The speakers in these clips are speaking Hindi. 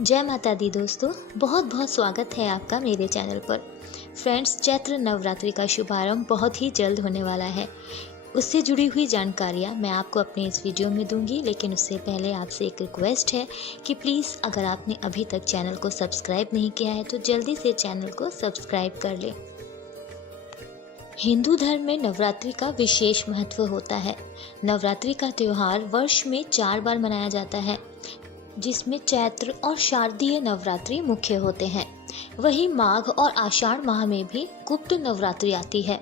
जय माता दी दोस्तों, बहुत बहुत स्वागत है आपका मेरे चैनल पर। फ्रेंड्स, चैत्र नवरात्रि का शुभारंभ बहुत ही जल्द होने वाला है। उससे जुड़ी हुई जानकारियाँ मैं आपको अपने इस वीडियो में दूंगी, लेकिन उससे पहले आपसे एक रिक्वेस्ट है कि प्लीज़ अगर आपने अभी तक चैनल को सब्सक्राइब नहीं किया है तो जल्दी से चैनल को सब्सक्राइब कर लें। हिंदू धर्म में नवरात्रि का विशेष महत्व होता है। नवरात्रि का त्यौहार वर्ष में 4 बार मनाया जाता है, जिसमें चैत्र और शारदीय नवरात्रि मुख्य होते हैं। वहीं माघ और आषाढ़ माह में भी गुप्त नवरात्रि आती है।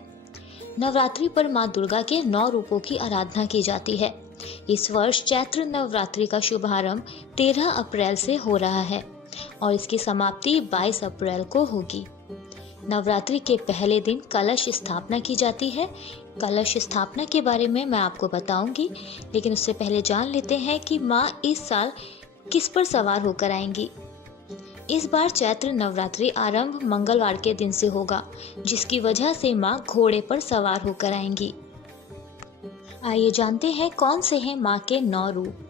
नवरात्रि पर मां दुर्गा के 9 रूपों की आराधना की जाती है। इस वर्ष चैत्र नवरात्रि का शुभारंभ 13 अप्रैल से हो रहा है और इसकी समाप्ति 22 अप्रैल को होगी। नवरात्रि के पहले दिन कलश स्थापना की जाती है। कलश स्थापना के बारे में मैं आपको बताऊंगी, लेकिन उससे पहले जान लेते हैं कि मां इस साल किस पर सवार होकर आएंगी। इस बार चैत्र नवरात्रि आरंभ मंगलवार के दिन से होगा, जिसकी वजह से मां घोड़े पर सवार होकर आएंगी। आइए जानते हैं कौन से हैं मां के 9 रूप।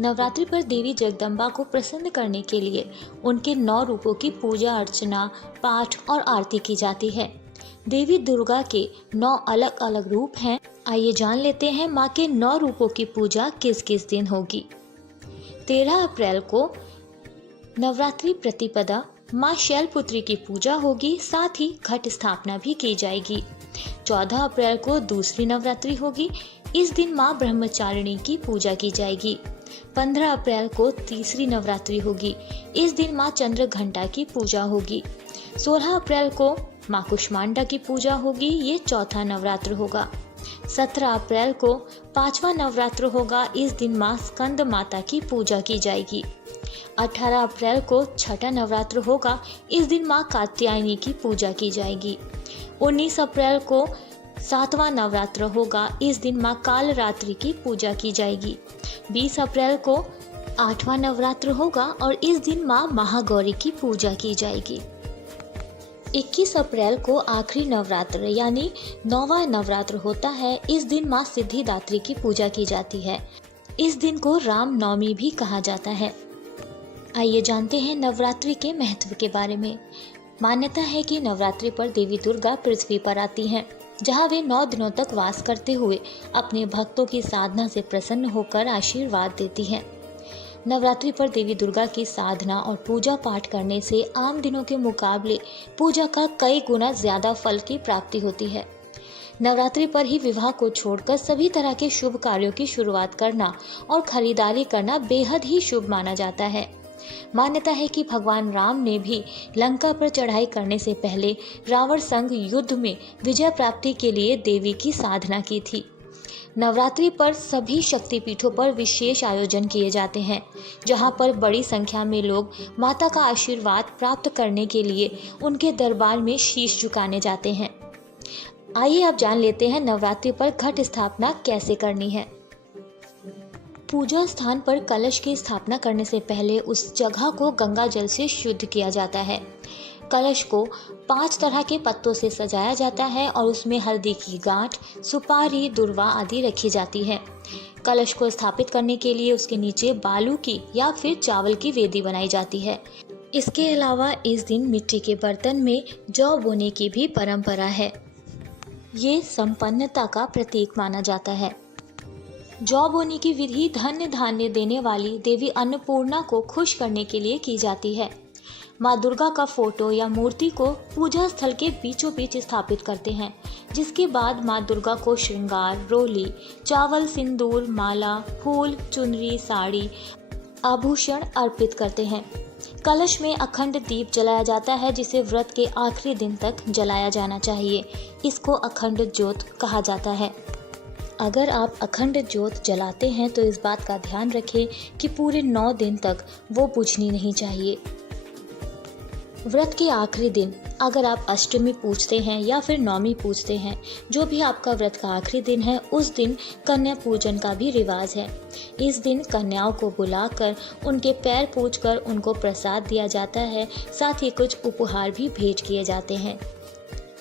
नवरात्रि पर देवी जगदम्बा को प्रसन्न करने के लिए उनके 9 रूपों की पूजा अर्चना, पाठ और आरती की जाती है। देवी दुर्गा के 9 अलग अलग रूप हैं। आइए जान लेते हैं मां के 9 रूपों की पूजा किस किस दिन होगी। 13 अप्रैल को नवरात्रि प्रतिपदा मां शैलपुत्री की पूजा होगी, साथ ही घट स्थापना भी की जाएगी। 14 अप्रैल को दूसरी नवरात्रि होगी। इस दिन मां ब्रह्मचारिणी की पूजा की जाएगी। 15 अप्रैल को तीसरी नवरात्रि होगी। इस दिन मां चंद्र घंटा की पूजा होगी। 16 अप्रैल को मां कुष्मांडा की पूजा होगी। ये चौथा नवरात्र होगा। 17 अप्रैल को 5वां नवरात्र होगा। इस दिन मां स्कंद माता की पूजा की जाएगी। 18 अप्रैल को छठा नवरात्र होगा। इस दिन मां कात्यायनी की पूजा की जाएगी। 19 अप्रैल को 7वां नवरात्र होगा। इस दिन मां कालरात्रि की पूजा की जाएगी। 20 अप्रैल को 8वां नवरात्र होगा और इस दिन मां महागौरी की पूजा की जाएगी। 21 अप्रैल को आखिरी नवरात्र यानी 9वां नवरात्र होता है। इस दिन मां सिद्धिदात्री की पूजा की जाती है। इस दिन को राम नवमी भी कहा जाता है। आइए जानते हैं नवरात्रि के महत्व के बारे में। मान्यता है कि नवरात्रि पर देवी दुर्गा पृथ्वी पर आती हैं, जहां वे 9 दिनों तक वास करते हुए अपने भक्तों की साधना से प्रसन्न होकर आशीर्वाद देती हैं। नवरात्रि पर देवी दुर्गा की साधना और पूजा पाठ करने से आम दिनों के मुकाबले पूजा का कई गुना ज्यादा फल की प्राप्ति होती है। नवरात्रि पर ही विवाह को छोड़कर सभी तरह के शुभ कार्यों की शुरुआत करना और खरीदारी करना बेहद ही शुभ माना जाता है। मान्यता है कि भगवान राम ने भी लंका पर चढ़ाई करने से पहले रावण संग युद्ध में विजय प्राप्ति के लिए देवी की साधना की थी। नवरात्रि पर सभी शक्तिपीठों पर विशेष आयोजन किए जाते हैं, जहां पर बड़ी संख्या में लोग माता का आशीर्वाद प्राप्त करने के लिए उनके दरबार में शीश झुकाने जाते हैं। आइए अब जान लेते हैं नवरात्रि पर घट स्थापना कैसे करनी है। पूजा स्थान पर कलश की स्थापना करने से पहले उस जगह को गंगा जल से शुद्ध किया जाता है। कलश को 5 तरह के पत्तों से सजाया जाता है और उसमें हल्दी की गांठ, सुपारी, दुर्वा आदि रखी जाती है। कलश को स्थापित करने के लिए उसके नीचे बालू की या फिर चावल की वेदी बनाई जाती है। इसके अलावा इस दिन मिट्टी के बर्तन में जौ बोने की भी परंपरा है। ये संपन्नता का प्रतीक माना जाता है। जौ बोने की विधि धन्य धान्य देने वाली देवी अन्नपूर्णा को खुश करने के लिए की जाती है। माँ दुर्गा का फोटो या मूर्ति को पूजा स्थल के बीचों बीच स्थापित करते हैं, जिसके बाद माँ दुर्गा को श्रृंगार, रोली, चावल, सिंदूर, माला, फूल, चुनरी, साड़ी, आभूषण अर्पित करते हैं। कलश में अखंड दीप जलाया जाता है, जिसे व्रत के आखिरी दिन तक जलाया जाना चाहिए। इसको अखंड ज्योत कहा जाता है। अगर आप अखंड ज्योत जलाते हैं तो इस बात का ध्यान रखें कि पूरे 9 दिन तक वो बुझनी नहीं चाहिए। व्रत के आखिरी दिन अगर आप अष्टमी पूजते हैं या फिर नवमी पूजते हैं, जो भी आपका व्रत का आखिरी दिन है, उस दिन कन्या पूजन का भी रिवाज है। इस दिन कन्याओं को बुलाकर उनके पैर पूजकर उनको प्रसाद दिया जाता है। साथ ही कुछ उपहार भी भेंट किए जाते हैं।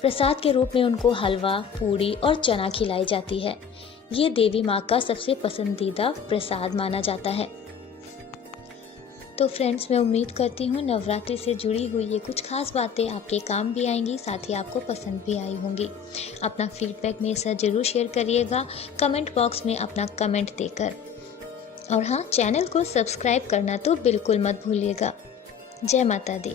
प्रसाद के रूप में उनको हलवा, पूड़ी और चना खिलाई जाती है। ये देवी माँ का सबसे पसंदीदा प्रसाद माना जाता है। तो फ्रेंड्स, मैं उम्मीद करती हूँ नवरात्रि से जुड़ी हुई ये कुछ खास बातें आपके काम भी आएंगी, साथ ही आपको पसंद भी आई होंगी। अपना फीडबैक मेरे साथ ज़रूर शेयर करिएगा कमेंट बॉक्स में अपना कमेंट देकर। और हाँ, चैनल को सब्सक्राइब करना तो बिल्कुल मत भूलिएगा। जय माता दी।